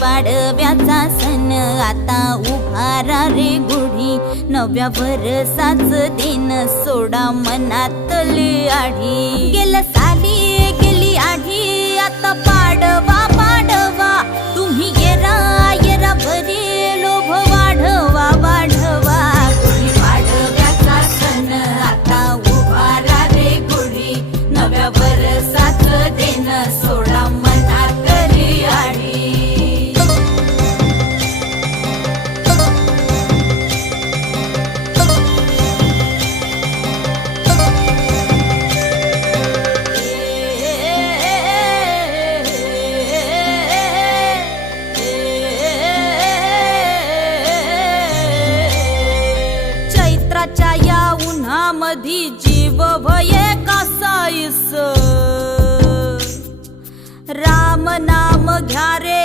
पाडव्याचा सण आता उभारा रे गुढी, नव्या वर्षाच दिन सोडा मनातली आढी। गेल्या साली गेली आढी, आता पाडवा पाडवा, तुम्ही येरा येरा भरी लोभ वाढवा वाढवा। गुढी पाडव्याचा सण आता उभारा रे गुढी, नव्या वर्षाच दिन सोडा मनातली आढी। चैत्राच्या या उन्हामधी जीव भये कासाईस, राम नाम घ्या रे